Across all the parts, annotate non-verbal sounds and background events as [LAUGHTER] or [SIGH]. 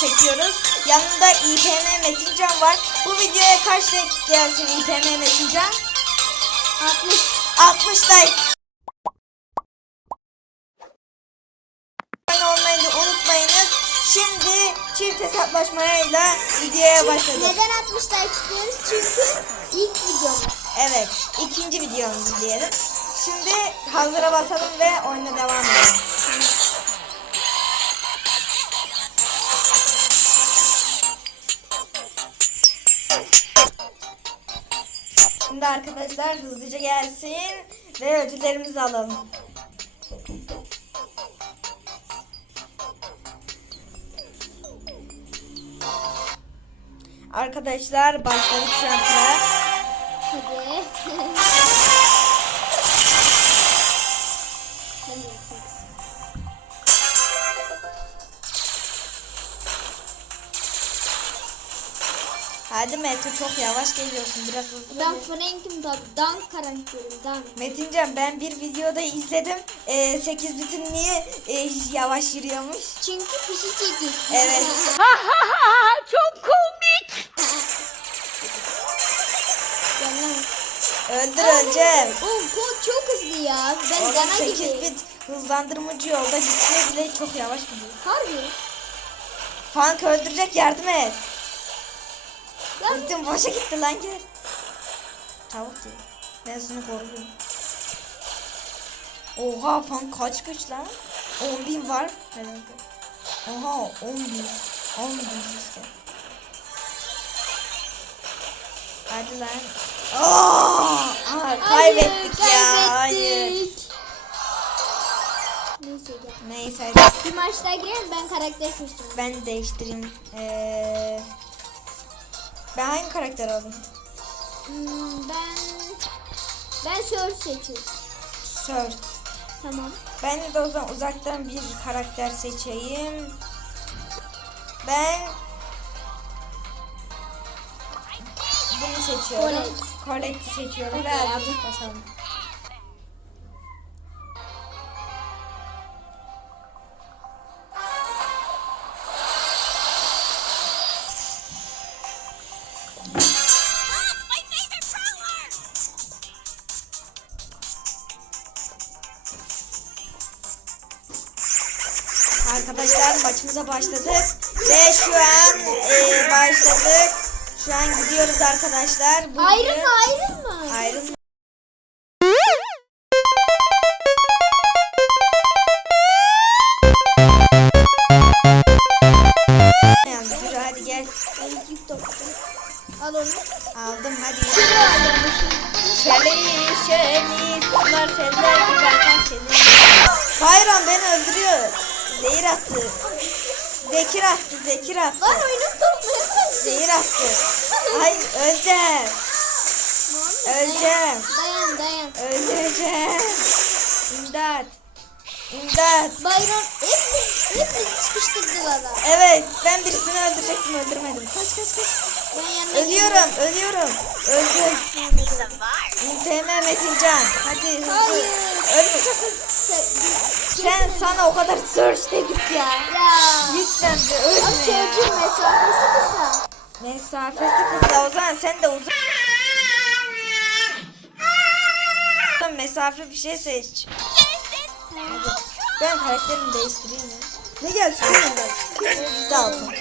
çekiyoruz. Yanında İPM Metincan var. Bu videoya kaç like gelsin İPM Metincan? 60. 60 like. Abone olmayı da unutmayınız. Şimdi çift hesaplaşmayla videoya başladık. Neden 60 like istiyoruz? Çünkü ilk videomuz. Evet, ikinci videomuzu diyelim. Şimdi hazıra basalım ve oyuna devam edelim. Şimdi arkadaşlar hızlıca gelsin ve ödüllerimizi alalım. Arkadaşlar başladık şu Hadi Mete çok yavaş geliyorsun biraz hızlı. Ben Frank'im tabi. Dan karakterim. Dan. Metincan ben bir videoda izledim. Ee, 8 bitin niye e, yavaş yürüyormuş? Çünkü fişi çekik. Evet. [LAUGHS] Çok komik. Öldür öleceğim. Oğlum kod çok hızlı ya. Ben Oğlum dana 8 gibi. bit hızlandırmacı yolda gitse bile çok yavaş gidiyor. Harbi. Funk öldürecek yardım et. Lan Gittim boşa gitti lan gel. Tavuk diyor. Ben seni korurum. Oha Funk kaç güç lan? 10 bin var herhalde. Oha 10 bin. 10 bin işte. Hadi lan. Aa, aha, kaybettik hayır, ya. Hayır. kaybettik. Neyse gel. Neyse. Bir maç daha girelim ben karakter seçtim. ben değiştireyim. Ee, ben hangi karakter alayım? Hmm, ben ben Surf seçiyorum. Sir. Tamam. Ben de o zaman uzaktan bir karakter seçeyim. Ben bunu seçiyorum. Colette. Colette'i seçiyorum ve Okey, azıcık basalım. Arkadaşlar maçımıza başladık ve şu an e, başladık. Şu an gidiyoruz arkadaşlar. Bugün- Ayrılma ayrılma. Ayrılma. Hadi gel. Al onu. Aldım hadi. Şunu. Şeli şeli sular gibi akar şeli. Bayram beni öldürüyor. Zehir attı. Zekir attı, zekir attı. Lan oyunu toplayamaz. Zehir attı. Ay öleceğim. Öleceğim. Dayan dayan. Öleceğim. İmdat. İmdat. Bayram hepimiz, hepimiz sıkıştırdılar adam. Evet ben birisini öldürecektim öldürmedim. Kaç kaç kaç. Ben yanına Ölüyorum ölüyorum. Öldüm. İntm Metincan. Hadi hızlı. Hayır. Ölme sakın. Sen sana o kadar search'te git ya. Ya. Lütfen Ama ölme ya. sözcüğün mesafesi kısa. Mesafesi kısa o zaman sen de uzun. Mesafe bir şey seç. Hadi. Ben karakterimi değiştireyim ya. Ne gelsin oğlum Sağ olsun.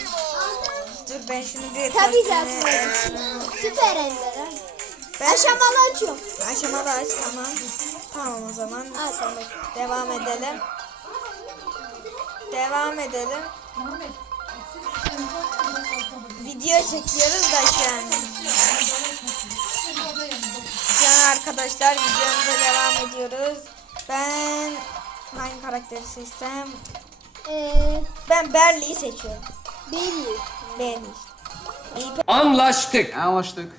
Dur ben şunu bir Tabii zaten. Süper ha. Ben Aşamalı açıyorum. aşamalı aç tamam. Tamam o zaman. De. Devam edelim. Devam edelim. Video çekiyoruz da şu an. Şu an arkadaşlar videomuza devam ediyoruz. Ben hangi karakteri seçsem? Eee Ben Berli'yi seçiyorum. Berli. İyi Anlaştık. Anlaştık.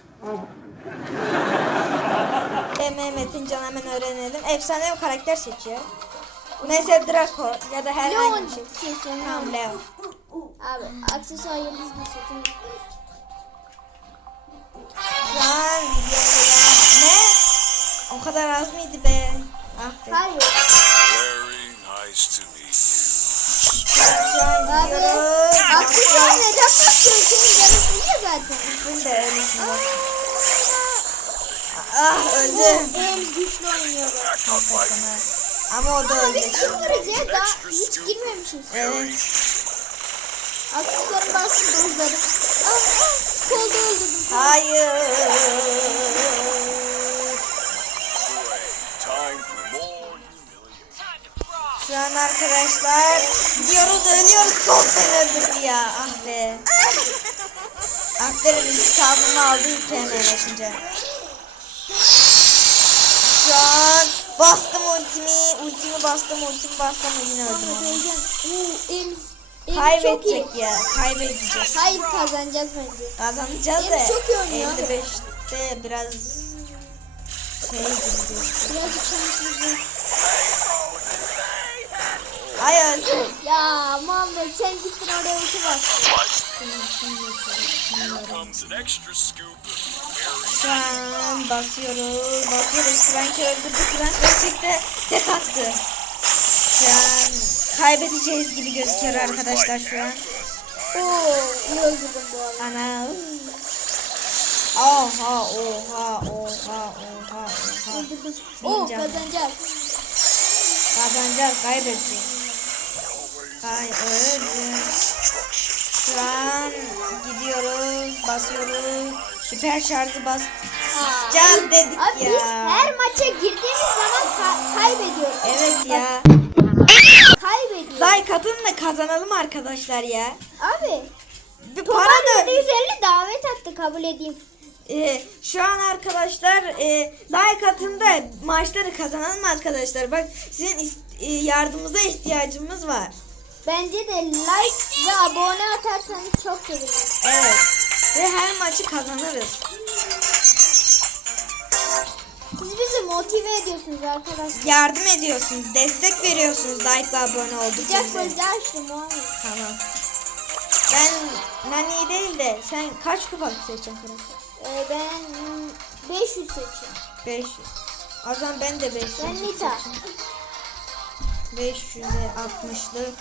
Mehmet'in can hemen öğrenelim. Efsane bir karakter seçiyor. Mesela Draco ya da herhangi Leon bir şey. seçiyorum. Tamam Leon. Abi aksesuar yıldız da seçiyorum. Şu an videoda ne? O kadar az mıydı be? Ah be. Hayır. Very nice to meet you. Şu an Abi gidiyoruz. aksesuar ölçeğin canı full ya zaten. Full de öylesin bak. Ah öldü. En güçlü oynuyor. bu. Hakikaten ha. Ama o da Ama biz öldü. çıkıyoruz ya daha hiç girmemişiz. Evet. Aksesuarı bastım dozları. Ah ah kolda öldürdüm. Hayır. Şu an arkadaşlar gidiyoruz ölüyoruz Colt beni öldürdü ya ah be. Aferin intikamını aldı hemen yaşınca. Şu an bastım ultimi, ultimi bastım, ultimi bastım yine öldüm. Öleceğim. Oo çok iyi. Kaybedecek ya, kaybedeceğiz. Hayır kazanacağız bence. Kazanacağız Ems da çok iyi oynuyor abi. 55'te biraz şey gibi. Birazcık. Ay öldüm. Ya Muhammed sen gittin oraya ulti bas. Comes an extra scoop of very Şu an basıyoruz, basıyoruz. Frank'i öldürdü. Frank gerçekten tek attı. Şu an kaybedeceğiz gibi gözüküyor arkadaşlar şu an. Oo iyi öldürdüm bu arada. Ana. Oha, oha, oha, oha, oha. Öldürdüm. Oo kazanacağız. Kazanacağız, kaybedeceğiz. Kay öldü. Şu an gidiyoruz, basıyoruz. Hiper şarjı bas. Can dedik Abi ya. biz her maça girdiğimiz zaman ka- kaybediyoruz. Evet ya. Kaybediyoruz. Like atın da kazanalım arkadaşlar ya. Abi. Bir Para da 750 davet attı kabul edeyim. Ee, şu an arkadaşlar e, like atın da maçları kazanalım arkadaşlar. Bak sizin e, yardımınıza ihtiyacımız var. Bence de like ve abone atarsanız çok sevinirim. Evet. Ve her maçı kazanırız. Siz bizi motive ediyorsunuz arkadaşlar. Yardım ediyorsunuz, destek veriyorsunuz like ve abone oldukça Sıcak bize. bölge açtım Muhammed. Tamam. Ben Nani değil de sen kaç kupalık seçeceksin arkadaşlar? Ee, ben hmm, 500 seçiyorum. 500. O zaman ben de 500. Ben Nita. 500'e 60'lık.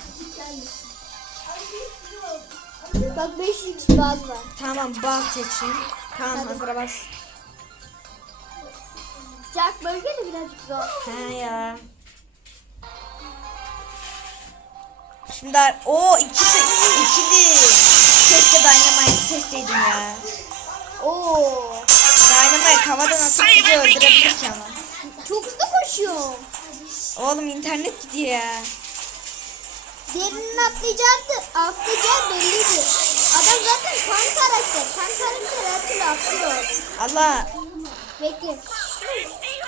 Bak 500 baz var. Tamam bas seçeyim. Tamam hazıra bas. Sıcak bölge de birazcık zor. He ya. Şimdi o ikisi ikili. Keşke Dynamite seçseydim ya. Oo. Dynamite havadan atıp bizi öldürebilir ki ama. Çok hızlı koşuyor. Oğlum internet gidiyor ya. Diğerinin atlayacağı, atlayacağı belliydi. Adam zaten kan karakter. Kan karakter her türlü atlıyor. Allah. Bekle.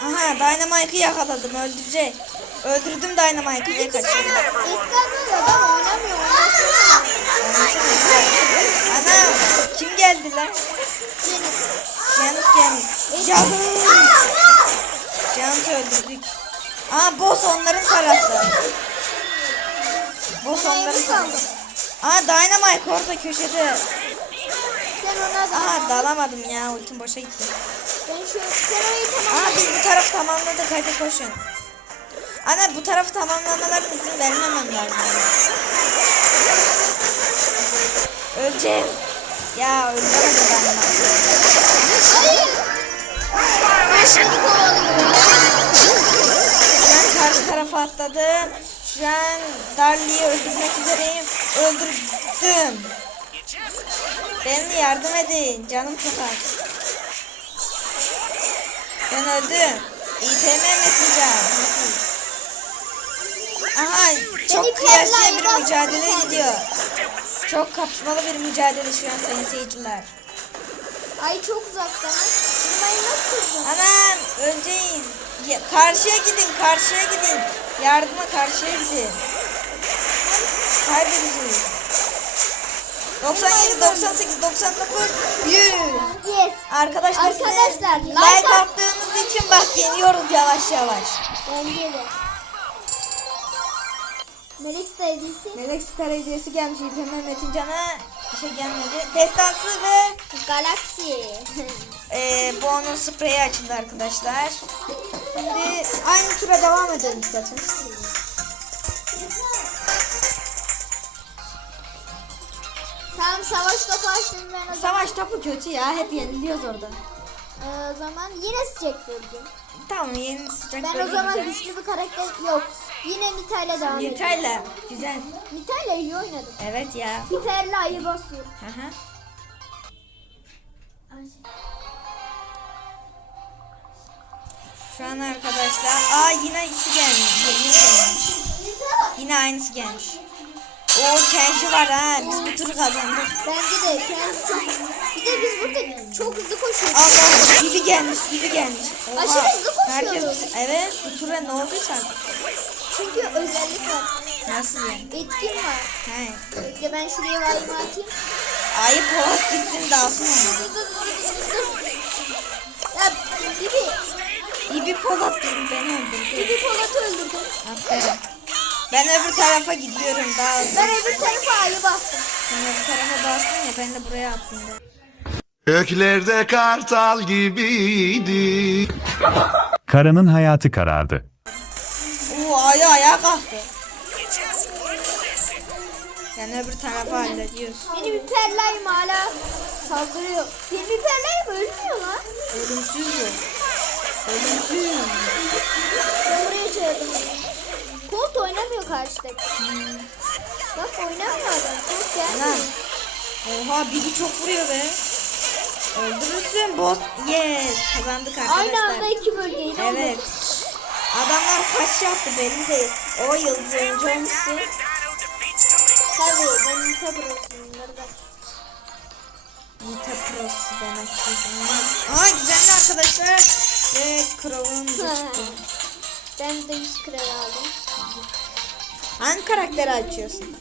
Aha Dynamite'ı yakaladım öldürecek. Öldürdüm Dynamite'ı ve kaçırdım. Edgar böyle adam oynamıyor. Ana kim geldi lan? Janet. Janet gelmiş. Janet. Janet'ı öldürdük. Aa boss onların tarafta. Boss Ben onların tarafta. Aa Dynamite orada köşede. Sen ona da. Aa dalamadım ya ultim boşa gitti. Ben şu sen orayı Aa tamamla. biz bu tarafı tamamladık hadi koşun. Ana bu tarafı tamamlamalarına izin vermemem lazım. Öleceğim. Ya öldüremedim Dynamite. Hayır. Ben seni kovalıyorum. Karşı tarafa atladım. Şu an Darly'yi öldürmek üzereyim. Öldürdüm. Beni yardım edin. Canım çok az. Ben öldüm. İTM Metincan. Aha çok kıyasıya bir mücadele gidiyor. Çok kapışmalı bir mücadele şu an sayın seyirciler. Ay çok uzaktan. Burayı nasıl kıracağım? Anam öleceğiz. Ya, karşıya gidin, karşıya gidin. Yardıma karşıya gidin. Kaybedeceğiz. 97, 98, 99, 100. Yes. Arkadaşlar, Arkadaşlar, like, like at- attığınız için bak yeniyoruz yavaş yavaş. Bence de. Melek hediyesi. Melek Star hediyesi gelmiş İlhan'ın Metin Can'a bir şey gelmedi. Destansı ve Galaxy. e, bonus spreyi açıldı arkadaşlar. [LAUGHS] Şimdi aynı tura devam edelim zaten. Tamam savaş topu açtım ben o zaman. Savaş topu kötü ya. Hep yeniliyoruz orada. Ee, o zaman yine sıcak bölge. Tamam yeni sıcak Ben o bölge zaman güzel. güçlü bir karakter yok. Yine Nita'yla devam ediyorum. Nutella. Güzel. Nita'yla iyi oynadım. Evet ya. Hiperli ayı basıyorum. Hı hı. Şu an arkadaşlar. Aa yine isi gelmiş. Yine aynısı gelmiş. O Kenji var ha. Biz bu turu kazandık. Bence de kendisi çok... Bir de biz burada çok hızlı koşuyoruz. Allah gibi gelmiş gibi gelmiş. Oha. Aşırı hızlı koşuyoruz. Herkes, evet bu tura ne olduysa. Çünkü özellik var. Nasıl yani? Etkin var. He. Bekle ben şuraya vayımı atayım. Ayı Polat gitsin dağılsın onu. Ya gibi. İbi Polat bizim beni öldürdü. Gibi Polat'ı öldürdüm. Aferin. Ben öbür tarafa gidiyorum daha hızlı. Ben öbür tarafa ayı bastım. Sen öbür tarafa bastın ya ben de buraya atlayayım. dedim. Göklerde kartal gibiydi. Karan'ın hayatı karardı. Oo ayı ayağa kalktı. Yani öbür tarafa hallediyoruz. Benim hiperlayım hala saldırıyor. Benim hiperlayım ölmüyor lan. Ölümsüz bu. Ölümsüz. Ben buraya çağırdım. Colt oynamıyor karşıdaki. Bak oynamıyor adam. Lan. gelmiyor. Oha biri çok vuruyor be. Öldürürsün boss. Yes. Kazandık arkadaşlar. Aynı anda iki bölgeyi de Evet. Adamlar kaç yaptı belli değil. O yıldız oyuncu olmuşsun. Tabii ben Nita ben. Nita Pro'su demek ki. Aa güzeldi arkadaşlar. Ve Crow'un da çıktı. Ben de 100 kral aldım. Hangi karakteri açıyorsun?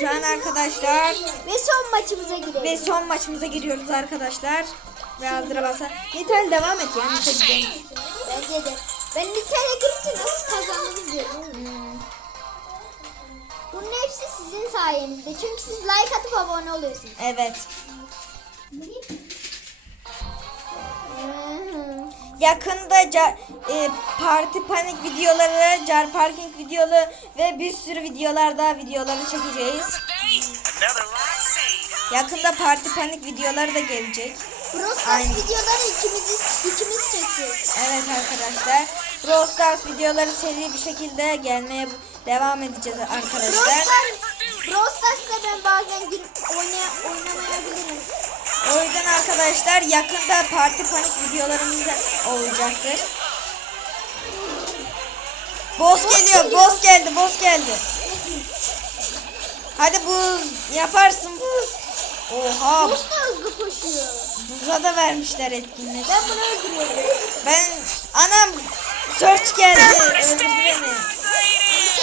Şu an arkadaşlar Ve son maçımıza girelim. ve son maçımıza giriyoruz arkadaşlar. Ve hazıra basa. Nitel devam et ya. Nitel güzel. Bence de. Ben Nita'ya girince nasıl kazandınız diyorum. Hmm. Bunun hepsi sizin sayenizde. Çünkü siz like atıp abone oluyorsunuz. Evet. Yakında ca- e, parti panik videoları, car parking videoları ve bir sürü videolar daha videoları çekeceğiz. Yakında parti panik videoları da gelecek. Brawl Stars Aynen. videoları ikimiz, ikimiz çekiyoruz. Evet arkadaşlar. Brawl Stars videoları seri bir şekilde gelmeye devam edeceğiz arkadaşlar. Stars, Brawl Stars'ta ben bazen gün oynaya, oynamayabilirim. O yüzden arkadaşlar yakında parti panik videolarımız olacaktır. Boss geliyor, boss geldi, boss geldi. Hadi buz, yaparsın buz. Oha, Boss da hızlı koşuyor. buza da vermişler etkinlik. Ben bunu öldürüyorum. Ben, anam, search geldi, öldürdü beni.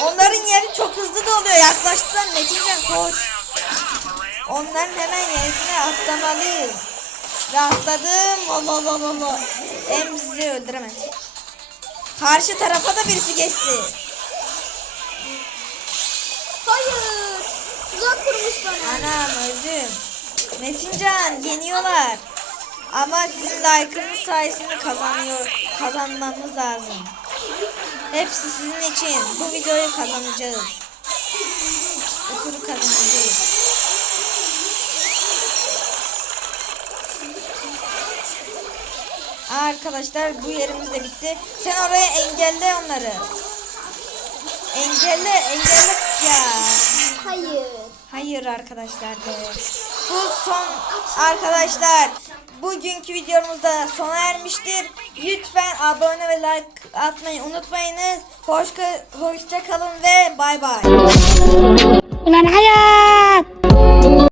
Onların yeri çok hızlı doluyor, yaklaştılar Metincan koş. Onların hemen yerine atlamalıyım. Ve atladım. Allah. Hem sizi öldüremez. Karşı tarafa da birisi geçti. Hayır. Tuzak kurmuş bana. Anam öldüm. Metincan yeniyorlar. Ama sizin like'ınız sayesinde kazanıyor, kazanmamız lazım. Hepsi sizin için. Bu videoyu kazanacağız. Bu turu kazanacağız. Aa, Arkadaşlar bu yerimiz de bitti. Sen oraya engelle onları. Engelle, engelle ya. Hayır. Hayır arkadaşlar. Bu son arkadaşlar. Bugünkü videomuz da sona ermiştir. Lütfen abone ve like atmayı unutmayınız. Hoş, hoşça kalın ve bay bay. Ulan hayat.